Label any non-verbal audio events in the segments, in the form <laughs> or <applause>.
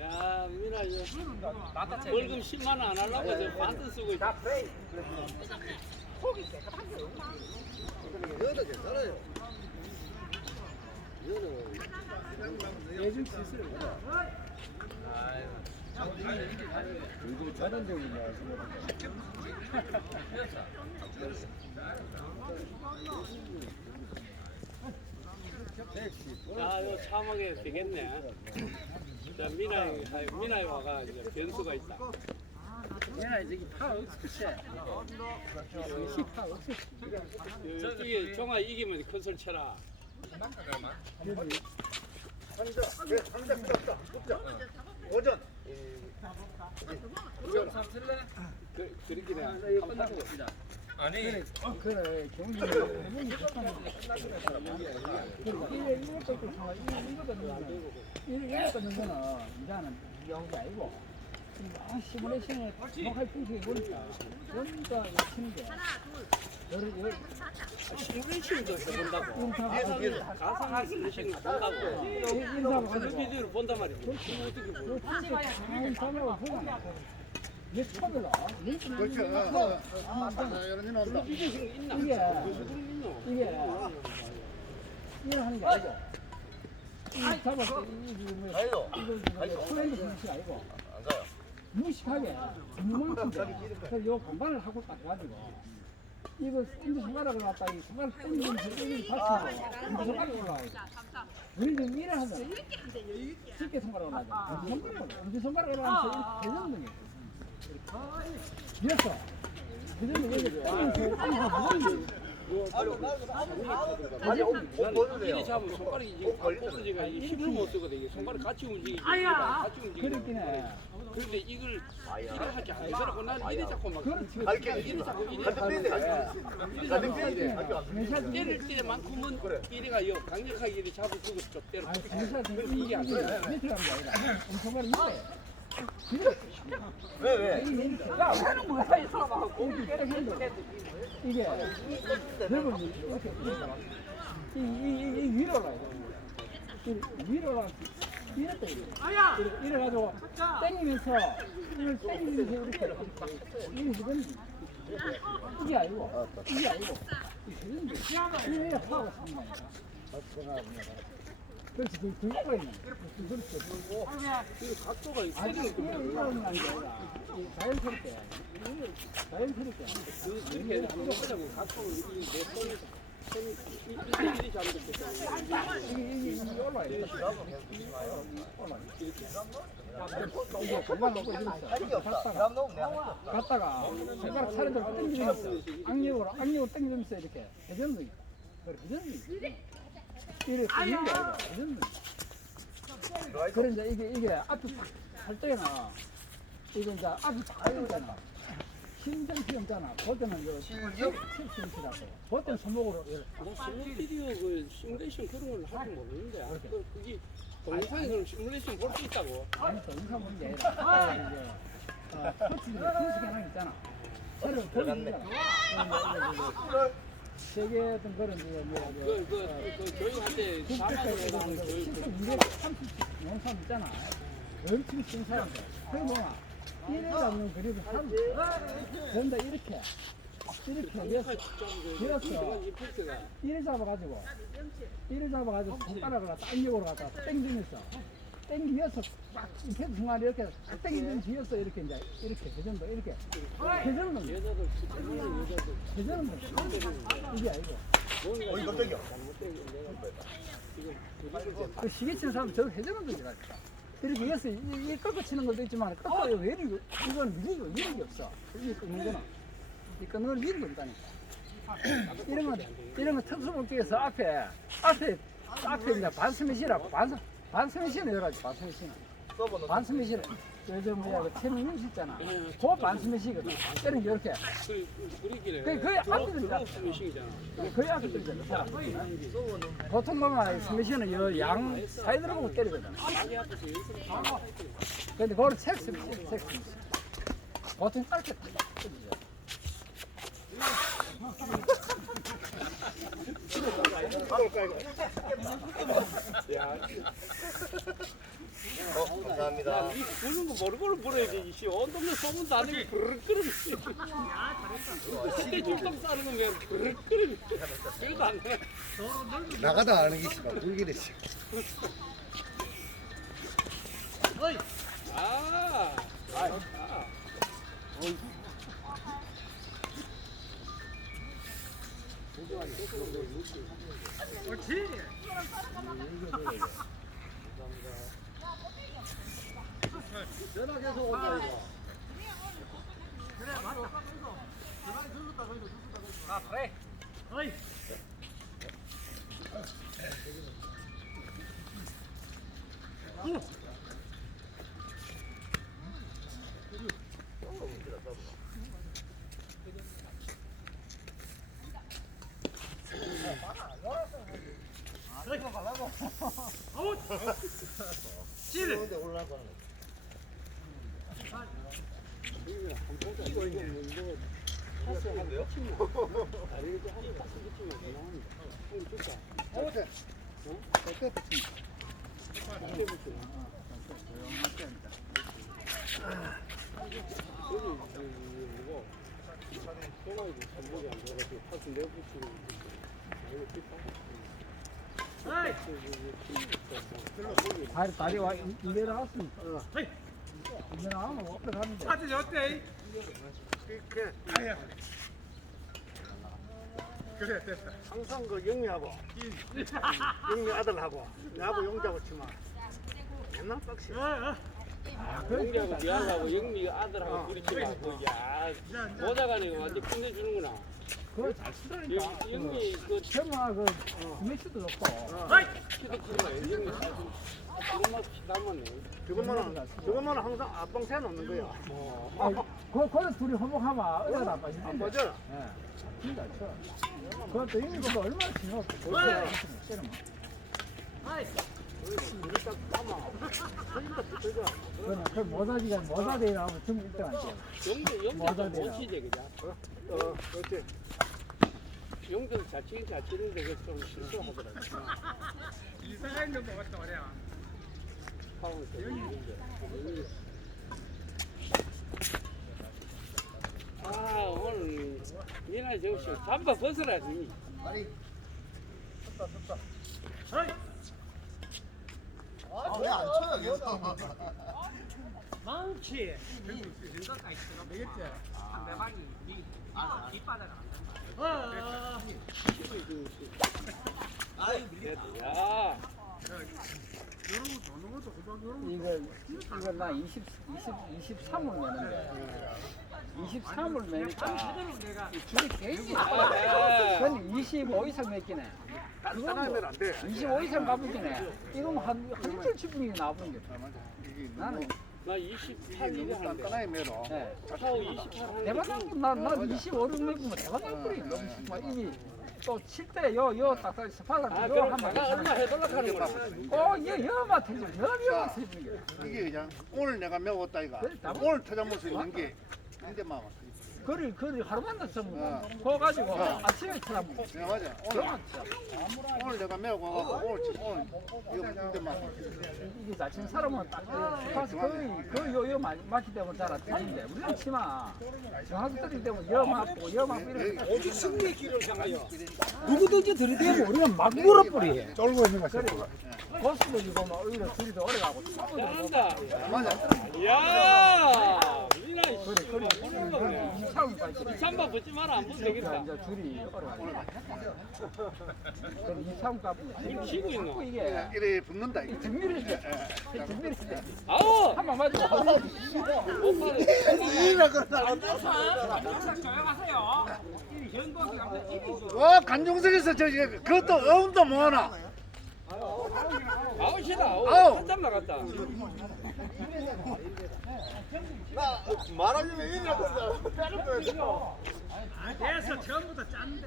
야, 민아 제 월급 10만 원 안 하려고 이제 반드 쓰고 있다. 여기도 괜찮아요. 예중 실수를 그리고 자연적이냐 야, 이거 참하게 되겠네. 자, 민아이, 아니, 민아이 와가 이제 변수가 있다. 얘나 저기 파 없어 그치? 파 없어 요- 이게 종아 이기면 큰소리 쳐라. 상자, 네, 상자 필요 없다. 굽자. 오전. 그, 그렇긴 해. 이거 끝나고 봅시다 아니 그래 경기 해보니 좋다는 거 이거 이거 뺏고 상하 이거 이거 뺏는 거는 이거 이거 뺏는 거는 이제는 영가 아니고. 아 시뮬레이션을 녹할 풍경이 보니까 치는 게 여러 여러 시뮬레이션도 해본다고. 인사 가상 시뮬레이션 본다고. 인사하고 그 가지고 비디오를 본단 말이지. 어떻게 보여? 이거 진짜 강한 사람하고 보면 얘 처음이라 그렇죠. 어, 어. 아, 이런 일 있나? 이게? 이게 이거 하는 게 아니고 이 잡아서 이거 뭐 아니요. 이거 플랜드 정식 아니고 안 가요. 무식하게 이만큼 그래서 요 간반을 하고 딱 가지고 이거 인지 손가락을 갖다 이 손가락 땡기면서 여기 받치고 인지 손가락 올라가고 우리 좀 일을 하자 쉽게 손가락 올라가자 인지 손가락 인지 손가락 올라가면서 이렇게 대전등이 밀었 아니, 옷. 이리 잡으면 손가락이 지금 뻗어지가 힘을 못 쓰거든. 이게 손가락 같이 움직이지. 같이 해 그런데 이걸 이래 하지 안 되더라고. 나는 이래 잡고 막 아, 이렇게 이래 잡고 이래 잡고 돼. 학교 앞에. 메시아지 때릴 때만큼은 이래가 요 강력하게 이래 잡고 그거 좀 때려. 이게 안 돼. 왜, 왜? 야, 하는 거야, 이 했는데. 이게, 넓은 이렇게, 이렇게. 이, 이, 이, 이 위로. 이 위로 올라 이랬다, 이래. 이래, 이래 가지고, 땡기면서, 이걸 땡기면서 이렇게, 이게 지금, 이게 아니고, 이게 아니고, 이게 되는데, 이게 파워가 상거야 그렇지, 그, 그거가 있네. 그렇지. 그 각도가 아니, 있어. 게 아니라 이 자연스럽게 자연스럽게 이렇게 하자고 각도를 이내 손이 손이 이렇게 이래 잡는 거 이게 이게 올라야 돼. 올라야 돼. 이러면서 갔다가 손가락 차례대로 당기면서 악력으로 악력으로 당기면서 이렇게 회전도 그래 회전도 이래 굽는 게 아니라 회전도 그런데 이게 이게 앞에 할 때는 이게 이제 앞에 다 이러잖아. 심정시 없잖아. 그때는 저 심심시라고. 손목으로 이렇게. 나 스무 비디오 그 시뮬레이션 그런 걸할줄 모르는데 그 그게 동영상에서는 시뮬레이션 볼 수 있다고. 아니 또 인사 보는 게 아니라 아까 이제 어, 터치들이 터치가 하나 있잖아. 새로 돌리잖아. 세계 어떤 그런 이제 뭐 그, 그, 그 교육할 때 국제까지 사마도 나오는 교육. 실수 230 영상 있잖아. 엄청 쓴 사람들. 그래 뭐야. 이래 잡는 그리고 사람. 그런데 이렇게 이렇게 해서 밀었어. 이펙트가 이래 잡아가지고 이래 잡아가지고 손가락을 안쪽으로 갖다 땡기면서 땡기면서 막 이렇게 중간에 이렇게 딱 땡기면 뒤에서 이렇게 이제 이렇게 회전도 이렇게 회전은 여자들 회전은 이게 아니고 어이, 깜짝이야. 그 시계 치는 사람 저 회전은 들어가니까 이렇게 위에서 이, 이 꺾어 치는 것도 있지만 꺾어 왜 이리 이건 미력이 미력이 없어. 이게 끊는 거는. 이 끊는 건 미력이 없다니까. 이런 건 이런 건 특수 목적에서 앞에 앞에 앞에 이제 반스매시라고. 반스 반스매시는 여러 가지 반스매시는 반스매시는 요즘 뭐야 그 뉴스 있잖아. 그 반스매시거든. 때는 이렇게. 그. 그- 그게. 거의 앞에 들잖아. 사람 보통 보면 스매시는 여양 사이드로 보고 때리거든. 근데 그거를 섹스 섹스 보통 짧게 딱 때리죠. 아, 어, 감사합니다. 이 부는 거 모르고는 불어야지. 씨, 온 동네 소문도 아니고 그르륵 그때 jul동 싸는 거면 그르륵 그래도 안 돼. 나가다 아는 게 씨발 불길해 씨. 아, 아, 전화해서 온다 이거. 아 그래. 근데 올라가는 거. 다리 다리 와 이래 나왔으니까. 이래 나오면 오래 가는데. 항상 그 영미하고 영미 아들하고 나하고 용자고 치마. 맨날 빡시 영미하고 미안하고 영미 아들하고 그렇지 말고 야 모자가네 완전 끝내주는구나. 그걸 잘 치더니까. 영- 영미 그 정말 그 좋고. 영미 그런 맛 남았네. 저것만은 저것만은 항상 앞방새 놓는 거야 아, 그 그래 둘이 화목하면 어디가 안 빠지는데. 안 맞아 예. 진짜 쳐. 그것도 이미 그거 얼마나 지나. 우리 딱 까마 그거는 그 모자지가 모자대에 나오면 전부 1등 안 돼. 영도 모자대요. 못 치지 그냥. 어 그렇지 영도 잘 치긴 잘 치는데 그좀 실수하더라고. <laughs> 이상한 거 먹었다 말이야. 파울 때문에. 아 오늘 니나 정씨 잠바 벗어라 니. 아니. 섰다 섰다. 아, 왜 안 쳐요, 계속? 망치. 생각까지 있어. 되겠지. 상대방이 이 뒷바닥을 안. 이거 나 20, 20, 23을 매는데 23을 매니까 이 줄이 아, 그건 25 이상 맺기네 안돼 25 이상 가보기네 이건 한, 한 일주일 치분이 나오는 게 나는 나 28 일에 하는데. 깐깐하게 매로 네. 차후 28 하는데. 대박 나나 25를 매면 대박 날거리. 막 이미 또칠 때요요 딱딱 스파가 아 요 그럼 한번 내가 얼마 해달라고 하는 거야. 어얘 여만 터져 여만 터지는 게 이게 그냥 오늘 내가 매웠다 이가 다 오늘 찾아볼 수 있는 게 근데만 그를 그를 하루만 더 어. 그거 가지고 아침에 쳐다보고 내가 맞아. 오늘 오늘 내가 매고 가고 오늘 치- 오늘 이거 근데만 이게 자신 사람은 딱 가서 거의 거의 요요 맞기 때문에 잘안 되는데. 우리는 치마 정확히 때리기 때문에 여 맞고 여 맞고 이렇게. 오직 승리의 길을 향하여. 누구든지 들이대고 우리는 막 물어버리 쫄고 있는 거 그래. 고수도 이거 막 오히려 줄이 더 오래 가고 잘한다. 맞아. 야, 미나 그래 그래 그런 거 그래. 이 잠바 벗지 마라 안 보면 되겠다. 이제 줄이 이줄 치고 있노. 이게 이래 붙는다 이게 정밀히 정밀히 아우, 한번 맞고 조용하세요. 이 현도기 가면 일이 죠와 간종석에서 저기 그것도 어음도 뭐하나 아웃이다. 아웃. 한점 나갔다. 나 말하려면 일이라고 그러잖아. 때릴 거야, 지금. 그래서 처음부터 짰는데.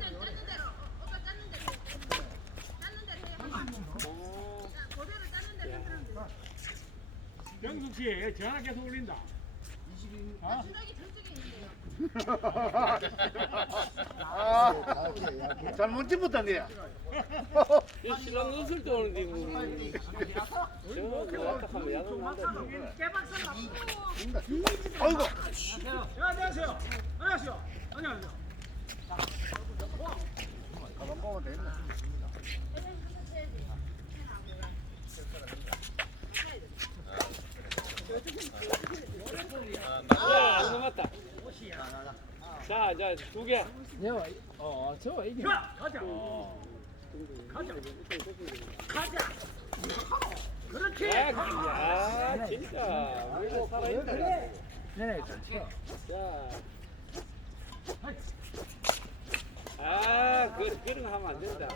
명숙 씨 전화 계속 올린다. 주력이 저쪽에 있는데요. 아, 잘못 집었다 니. 이 신랑 넣었을 때 오는데 뭐. 저 왔다 하면 야단 난다. 깨박살 났어. 아이고. 안녕하세요. 안녕하세요. 안녕하세요네. 야, 안 남았다. 자, 자, 두 개. 여, 어, 저 이게. 자, 가자. 가자. 가자. 그렇지. 야, 야, 진짜. 우리가 살아있다. 네, 좋지. 자. 아, 그, 그런 거 하면 안 된다.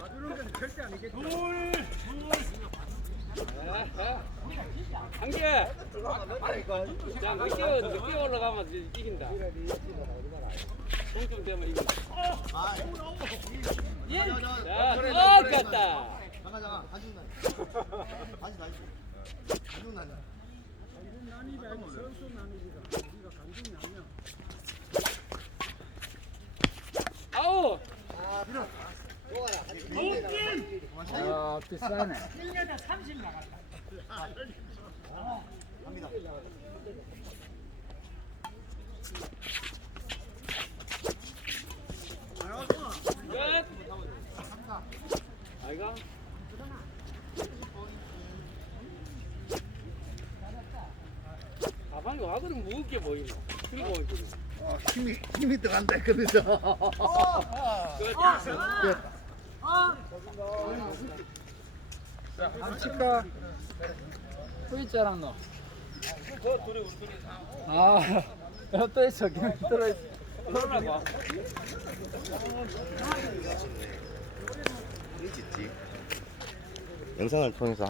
가주는 건 절대 아니겠지. 아하. 한 개. 자, 늦게, 늦게 올라가면 이긴다. 동점 되면 이긴다. 자, 어, 갔다. 잠깐 잠깐 한중 난. 한중 난. 한중 난. 난이가 아니고 선수 난이가. 우리가 강중 나 아, 비싸네. 1년에 30 나갔다. 갑니다. 끝. 아이가. 가방이 와그는 무겁게 보이노. 그리고 보이거든. 어, 힘이 힘이 들어간다 그러죠. 칠까? 또 있잖아, 너. 아, 또 있어. 들어있어. 그러라고. 영상을 통해서